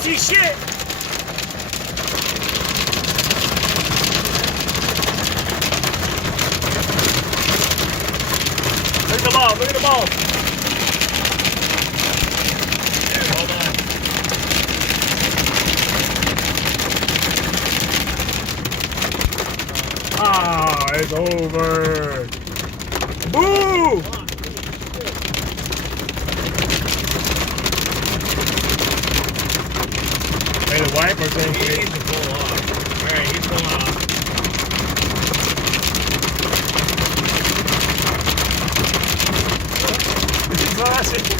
see shit. Look at the ball. Look at the ball. Dude, hold on. Ah, it's over. Boo! Hey, the wiper's He over. needs to pull off. Alright, he's pulling off. Exhausted.